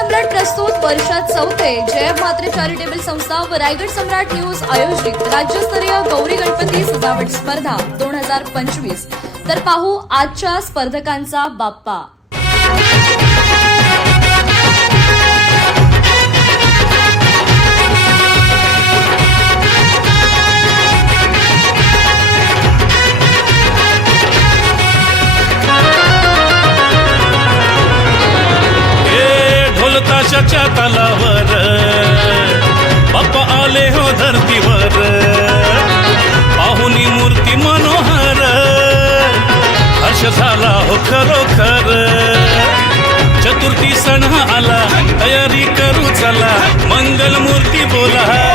सम्राट प्रस्तुत वर्षात चौथे जय म्हात्रे चॅरिटेबल संस्था व रायगड सम्राट न्यूज आयोजित राज्यस्तरीय गौरी गणपती सजावट स्पर्धा 2025। तर पाहू आजच्या स्पर्धकांचा बाप्पा। ताशाच्या तालावर बाप्पा आले हो धरतीवर, पाहुनी मूर्ती मनोहर, हर्ष झाला हो खरोखर। चतुर्थी सण आला, तयारी करू चला, मंगल मूर्ती बोला।